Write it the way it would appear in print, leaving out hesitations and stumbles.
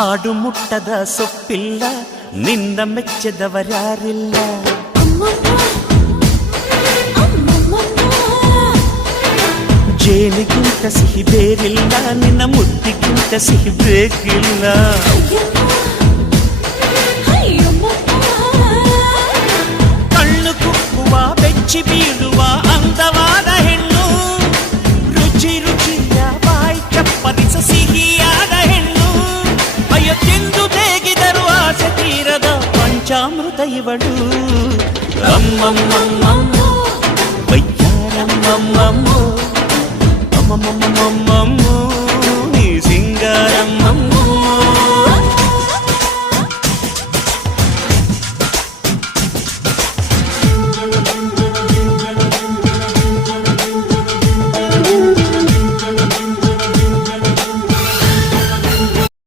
ಆಡು ಮುಟ್ಟದ ಸೊಪ್ಪಿಲ್ಲ ನಿನ್ನ ಮೆಚ್ಚದವರ್ಯಾರಿಲ್ಲ ಜೇನಿಗಿಂತ ಸಿಹಿ ಬೇರಿಲ್ಲ ನಿನ್ನ ಮುದ್ದಿಗಿಂತ ಸಿಹಿ ಬೇಕಿಲ್ಲ ಕಣ್ಣು ಕುಕ್ಕುವ ಬೆಚ್ಚಿ ಬೀಳುವ ಅಂದವಾದ ಹೆಣ್ಣು ರುಚಿ ರುಚಿಯ ಬಾಯಿ ಚಪ್ಪರಿಸ ಸಿಹಿಯಾದ ಹೆಣ್ಣು ಅಯ್ಯೋ ತಿಂದು ಬೇಗಿದರು ಆಸೆ ತೀರದ ಪಂಚಾಮೃತ ಇವಳು ಅಮ್ಮಮ್ಮಮ್ಮಮ್ಮ ವಯ್ಯಾರಮ್ಮಮ್ಮಮ್ಮ ಅಮ್ಮಮ್ಮಮ್ಮಮ್ಮಮ್ಮ ನೀ ಸಿಂಗಾರಮ್ಮ